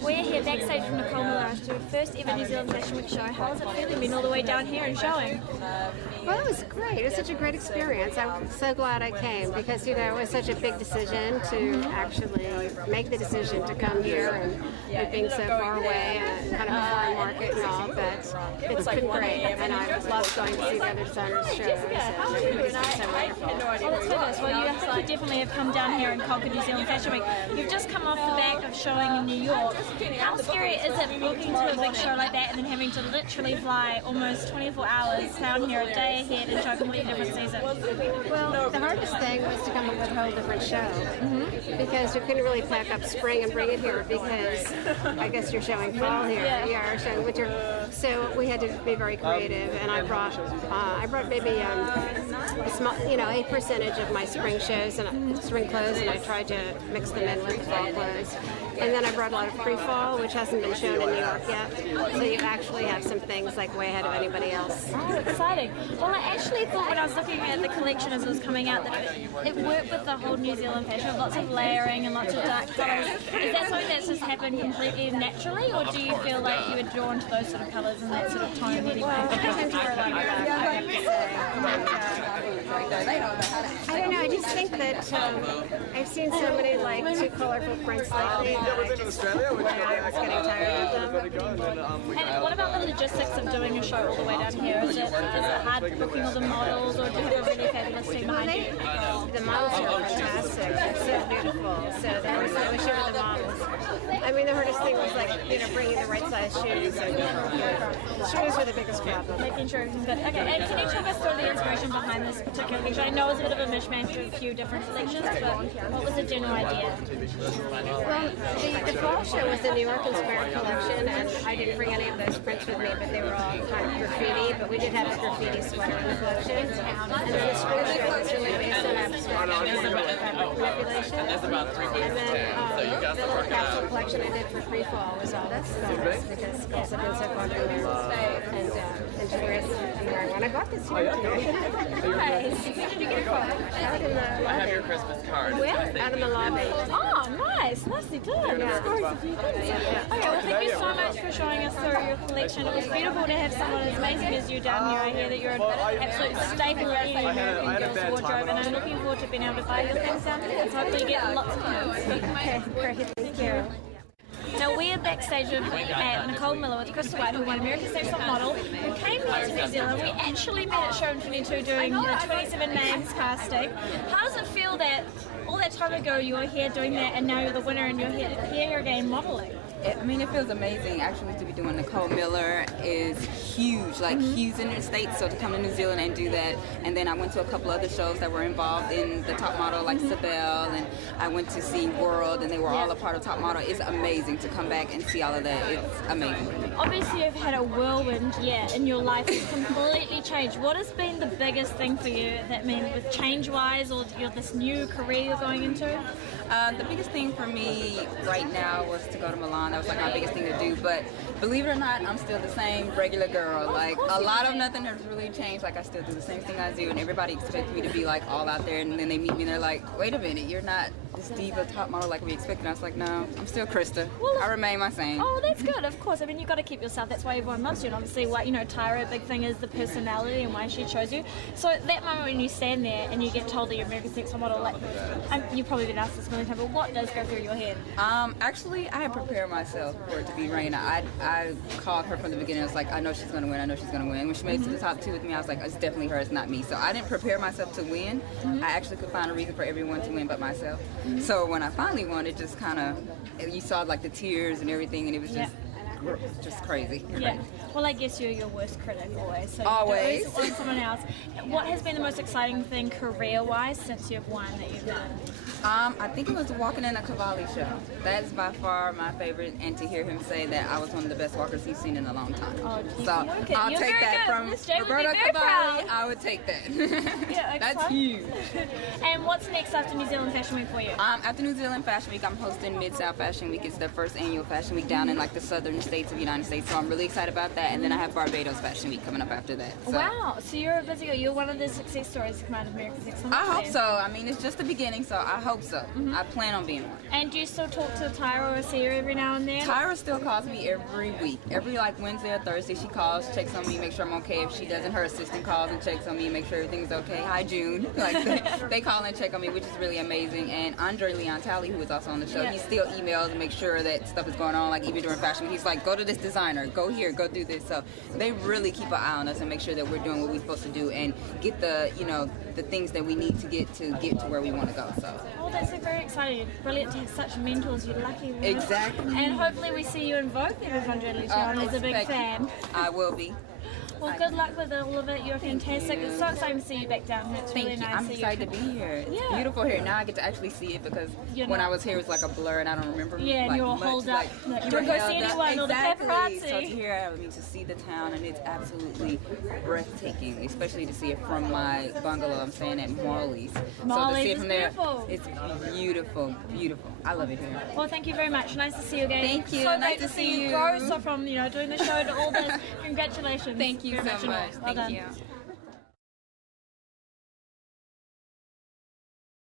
We're here backstage from Nicole Miller after the first ever New Zealand Fashion Week show. How's it feeling being all the way down here and showing? Well, it was great. It was such a great experience. I'm so glad I came because, you know, it was such a big decision to actually make the decision to come here and with being so far away and kind of a foreign market and all, but it's been great. And I love going to see the other designers' shows. It's been so wonderful. Oh, that's fabulous. Well, I think you definitely have come down here and conquered New Zealand Fashion Week. You've just come off the back of showing in New York. How scary is it walking to a big show like that and then having to literally fly almost 24 hours down here a day ahead and show a completely different season? Well, the hardest thing was to come up with a whole different show because you couldn't really pack up spring and bring it here because I guess you're showing fall here. Yeah, showing winter. So we had to be very creative, and I brought maybe a small, a percentage of my spring shows and spring clothes, and I tried to mix them in with the fall clothes. And then I brought a lot of pre-fall, which hasn't been shown in New York yet. So you actually have some things like way ahead of anybody else. Oh, exciting. Well, I actually thought when I was looking at the collection as it was coming out that it worked with the whole New Zealand fashion, lots of layering and lots of dark colours. Is that something that's just happened completely naturally, or do you feel like you were drawn to those sort of colours and that sort of tone anyway? I tend to wear a lot of that, I have to say. I don't know, I just think that I've seen so many too colorful prints lately. Yeah, we've been in Australia. We're getting tired of them. And what about the logistics of doing a show all the way down here? Is it hard booking all the models, or do you have a really fabulous team behind you? The models are fantastic. It's so beautiful. So there was no issue with the models. I mean, the hardest thing was bringing the right size shoes. Shoes were the biggest problem. Making sure everything's good. Okay, and can you talk us through the inspiration behind this particular collection? I know it's a bit of a mishmash of a few different collections, but what was the general idea? Well, the fall show was the New York inspired collection, and I didn't bring any of those prints with me, but they were all kind of graffiti. But we did have a graffiti sweater in the collection. And then the spring show was really based on abstraction and manipulation. And then the little capsule collection I did for pre-fall was all this because girls have been so popular and generous and wearing one. I got this here today. Nice. Where did you get it from? Out in the lobby. I have your Christmas card. Where? Out in the lobby. Oh, nice. Nicely done. Yeah. Scores a few things. Okay, well, thank you so much for showing us through your collection. It was beautiful to have someone as amazing as you down here. I hear that you're an absolute staple in the American girls' wardrobe, and I'm looking forward to being able to buy your things down here. So hopefully you get lots of them. Okay, great. Thank you. Now we're backstage at Nicole Miller with Krista White, who won America's Next Top Model, who came here to New Zealand. We actually met at Show in 22 doing the 27 names casting. How does it feel that all that time ago you were here doing that and now you're the winner and you're here again modeling? It feels amazing actually to be doing Nicole Miller is huge, huge in the States, so to come to New Zealand and do that. And then I went to a couple other shows that were involved in the Top Model, like Sibel, and I went to see World, and they were all a part of Top Model. It's amazing to come back and see all of that. It's amazing. Obviously you've had a whirlwind year and your life has completely changed. What has been the biggest thing for you that means with change-wise, or this new career you're going into? The biggest thing for me right now was to go to Milan. That was my biggest thing to do. But believe it or not, I'm still the same regular girl. A lot of nothing has really changed. I still do the same thing I do, and everybody expects me to be all out there. And then they meet me and they're like, "Wait a minute, you're not this diva top model like we expected." And I was like, "No, I'm still Krista. I remain my same." Oh, that's good. Of course. I mean, you got to keep yourself. That's why everyone loves you. And obviously, Tyra, a big thing is the personality and why she chose you. So at that moment when you stand there and you get told that you're America's Next Top Model, you've probably been asked this a million times, but what does go through your head? Actually, I had prepared myself for it to be Raina. I called her from the beginning. I was like, I know she's going to win. I know she's going to win. When she made it to the top 2 with me, I was like, it's definitely her. It's not me. So I didn't prepare myself to win. I actually could find a reason for everyone to win but myself. So when I finally won, it just kind of, you saw the tears and everything, and it was just crazy. Yeah. Well, I guess you're your worst critic always. So always. On someone else. What has been the most exciting thing career-wise since you've won that you've done? I think it was walking in a Cavalli show. That is by far my favorite, and to hear him say that I was one of the best walkers he's seen in a long time. Oh, so I'll take that from Roberta Cavalli. I would take that. Yeah, that's huge. And what's next after New Zealand Fashion Week for you? After New Zealand Fashion Week, I'm hosting Mid-South Fashion Week. It's their first annual fashion week down in the southern states of the United States. So I'm really excited about that. And then I have Barbados Fashion Week coming up after that. So. Wow. So you're a busy girl. You're one of the success stories to come out of America's Next Top Model. I hope so. I mean, it's just the beginning. So I hope hope so. I plan on being one. And do you still talk to Tyra or see her every now and then? Tyra still calls me every week. Every like Wednesday or Thursday she calls, checks on me, make sure I'm okay. If she doesn't, her assistant calls and checks on me, make sure everything's okay. Hi June. Like they call and check on me, which is really amazing. And Andre Leon Talley, who is also on the show, he still emails and makes sure that stuff is going on, like even during fashion. He's like, go to this designer, go here, go do this. So they really keep an eye on us and make sure that we're doing what we're supposed to do and get the, you know, the things that we need to get to where we want to go. So. Oh, that's so very exciting. Brilliant to have such mentors. You're lucky. Really. Exactly. And hopefully we see you in Vogue then with Andre Leon as a big fan. I will be. Well, good luck with all of it. You're fantastic. It's so exciting to see you back down here. It's really nice. I'm excited to be here. It's beautiful here. Now I get to actually see it because when I was here, it was like a blur and I don't remember. Yeah, and you were holed up. Like, don't go see anyone or the paparazzi. So here I mean to see the town, and it's absolutely breathtaking, especially to see it from my bungalow. I'm staying at Marley's. So to see it from there, beautiful. it's beautiful, beautiful. I love it here. Well, thank you very much. Nice to see you again. Thank you. So Nice great to see you you. grow. So from doing the show to all this, congratulations. Thank you so much. Well Thank done. you.